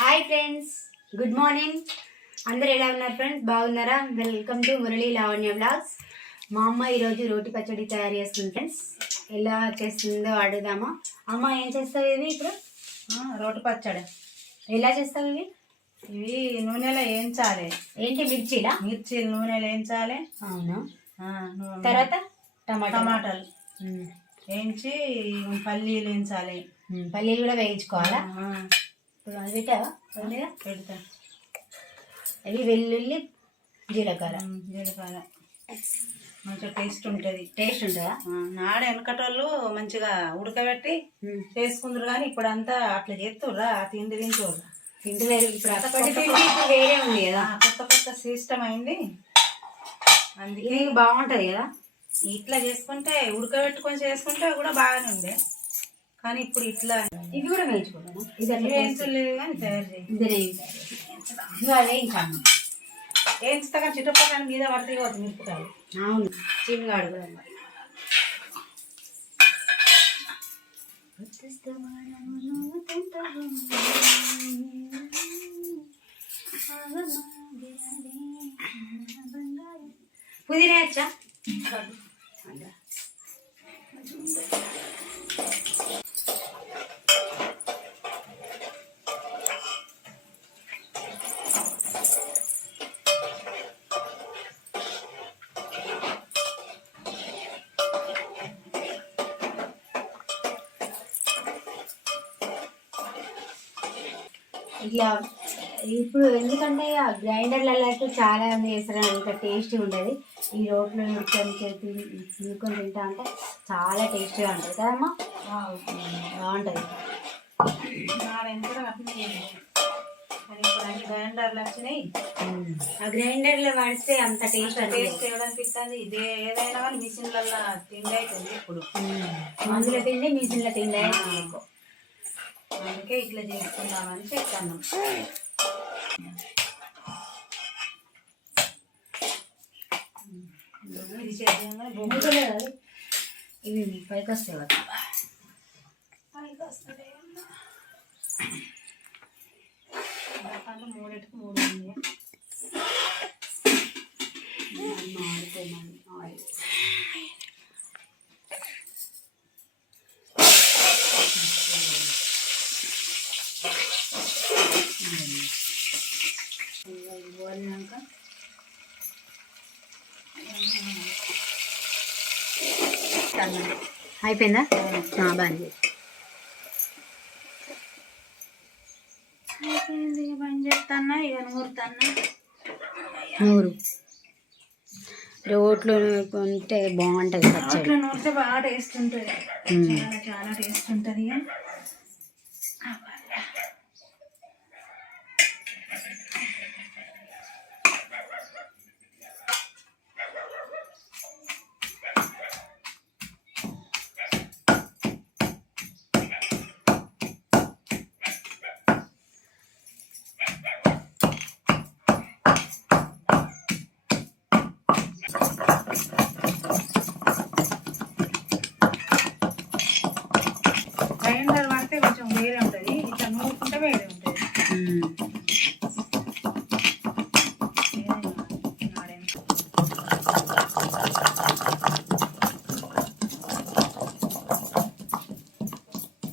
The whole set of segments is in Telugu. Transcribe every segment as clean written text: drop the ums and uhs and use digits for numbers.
Hi friends, good morning. అందరు ఎలా ఉన్నారు ఫ్రెండ్స్? బాగున్నారా? Welcome to Murali Lavanya blogs. మా అమ్మ ఈరోజు రోటి పచ్చడి తయారు చేస్తుంది ఫ్రెండ్స్. ఎలా చేస్తుందో అడుగుదామా? అమ్మ ఏం చేస్తావు ఇవి ఇప్పుడు? రోటి పచ్చడి ఎలా చేస్తావు ఇవి? ఇవి నూనెలో వేయించాలి. ఏంటి మిర్చిలా? మిర్చీలు నూనెలో వేయించాలి. అవునా? తర్వాత టమాటాలు వేయించి పల్లీలు వేయించాలి. పల్లీలు కూడా వేయించుకోవాలా? అది పెట్టావా? పెడతా. అవి వెల్లుల్లి జీలకర్ర మంచిగా టేస్ట్ ఉంటుంది. టేస్ట్ ఉంటుందా? నాడ వెనకటోళ్ళు మంచిగా ఉడకబెట్టి చేసుకుందరు, కానీ ఇప్పుడు అంతా అట్లా చేస్తుర్రా తిండి తింటుర్రా. తిండి వేరు, ఇప్పుడు అప్పటి తిండి వేరే ఉంది కదా, కొత్త సిస్టమ్ అయింది. అందుకే ఇది బాగుంటుంది కదా. ఇట్లా చేసుకుంటే ఉడకబెట్టుకొని చేసుకుంటే కూడా బాగానే ఉంది, కానీ ఇప్పుడు ఇట్లా ఇవి కూడా వేయించుకుంటాను. ఇది అట్లా వేయించలేదు కానీ తయారు చేయి. వేయించాను. వేయించుతా కానీ చిట్టపక్కన మీద పడితే కావచ్చు మిరపకాయలు. అవును, చిన్నగాడు కూడా పుదీనా వచ్చా? ఇట్లా ఇప్పుడు ఎందుకంటే ఆ గ్రైండర్లలో అయితే చాలా మంది చేస్తారు, అంత టేస్టీ ఉంటుంది. ఈ రోట్లో నూరుకొని తింటా అంటే చాలా టేస్టీగా ఉంటుంది కదమ్మా. బాగుంటుంది. గ్రైండర్లు వచ్చినాయి, ఆ గ్రైండర్లో వాడితే అంత టేస్ట్ ఏమనిపిస్తుంది. ఇదే ఏదైనా కానీ మిషన్లలో తిండి అవుతుంది. ఇప్పుడు మందుల తిండి మిషన్ల తిండి. అందుకే ఇట్లా చేసుకుందామని చెప్తాను. ఇవి పైకి వస్తాయి కదా, పైకి వస్తుంది. మూడింటికి మూడు ఉంది. అయిపోయిందా? బాగుంది. పని చేస్తాన్నా ఇక నూరు రోట్లో ఉంటే బాగుంటుంది పచ్చడి. రోట్లో నూరితే బాగా టేస్ట్ ఉంటుంది, చాలా టేస్ట్ ఉంటుంది. గ్రైండర్ పడితే కొంచెం వేరే ఉంటుంది, ఇట్లా నూరుకుంటే వేరే ఉంటుంది.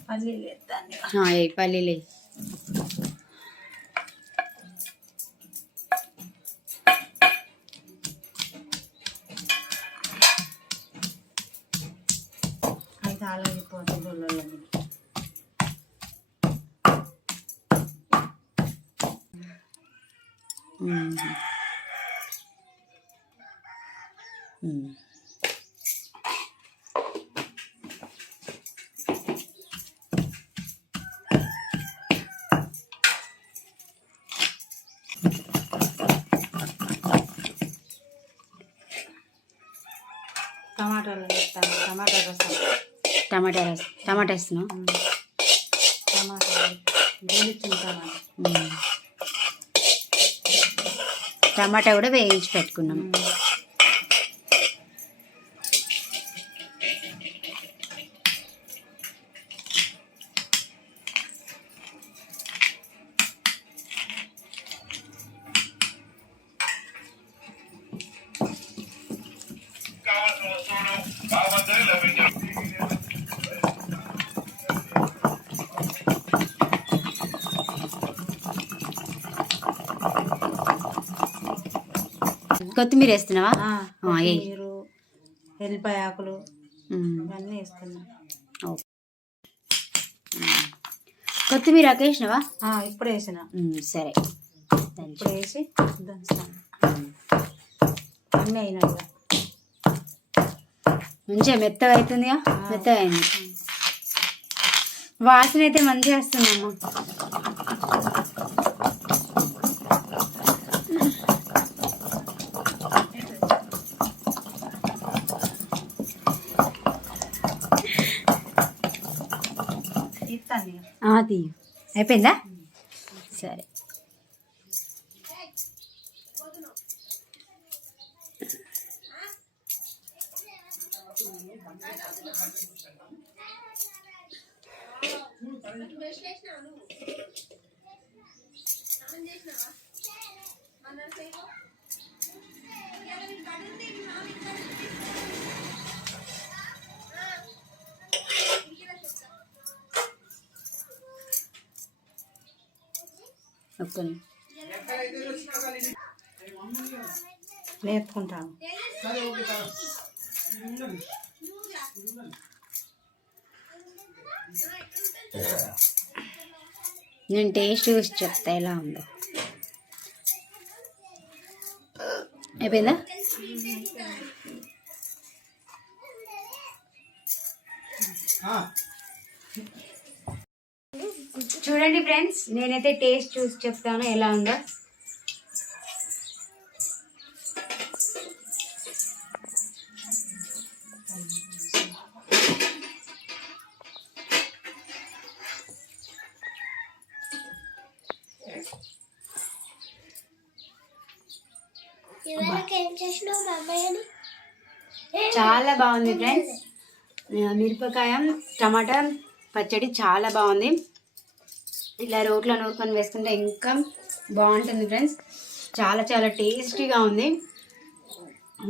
పల్లీలు వేస్తాను. పల్లీలు అయితే అలాగిపోతుంది. టమాటాలు వేస్తాను. టమాటా వేస్తున్నావు. టమాటా కూడా వేయించి పెట్టుకున్నాం. కొత్తిమీర వేస్తున్నావా? కొత్తిమీర, ఎల్లిపాయ ఆకులు ఇవన్నీ వేస్తున్నా. కొత్తిమీర వేసినావా? ఇప్పుడు వేసిన. సరే, ఇప్పుడు వేసి దంచుతాను. అన్నీ అయినాయి. మంచిగా మెత్తగా అవుతుందిగా. మెత్తగా అయింది. వాసన అయితే మంచిగా వస్తుందమ్మా. తీయు. అయిపోయిందా? సరే. నేర్చుకుంటాను. నేను టేస్ట్ చూసి చెప్తా ఎలా ఉందో. అయిపోయిందా? చూడండి ఫ్రెండ్స్, నేనైతే టేస్ట్ చూసి చెప్తాను ఎలా ఉందో. చాలా బాగుంది ఫ్రెండ్స్. మిరపకాయ టమాటా పచ్చడి చాలా బాగుంది. ఇలా రోట్లో నూరుకొని వేసుకుంటే ఇంకా బాగుంటుంది ఫ్రెండ్స్. చాలా చాలా టేస్టీగా ఉంది.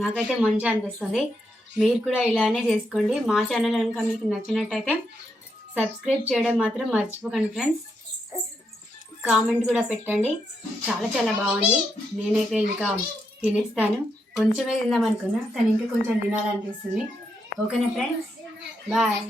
నాకైతే మంచిగా అనిపిస్తుంది. మీరు కూడా ఇలానే చేసుకోండి. మా ఛానల్ కనుక మీకు నచ్చినట్టయితే సబ్స్క్రైబ్ చేయడం మాత్రం మర్చిపోకండి ఫ్రెండ్స్. కామెంట్ కూడా పెట్టండి. చాలా చాలా బాగుంది. నేనైతే ఇంకా తినేస్తాను. కొంచెమే తిందాం అనుకున్నా, కానీ ఇంకా కొంచెం తినాలనిపిస్తుంది. ఓకేనా ఫ్రెండ్స్? బాయ్.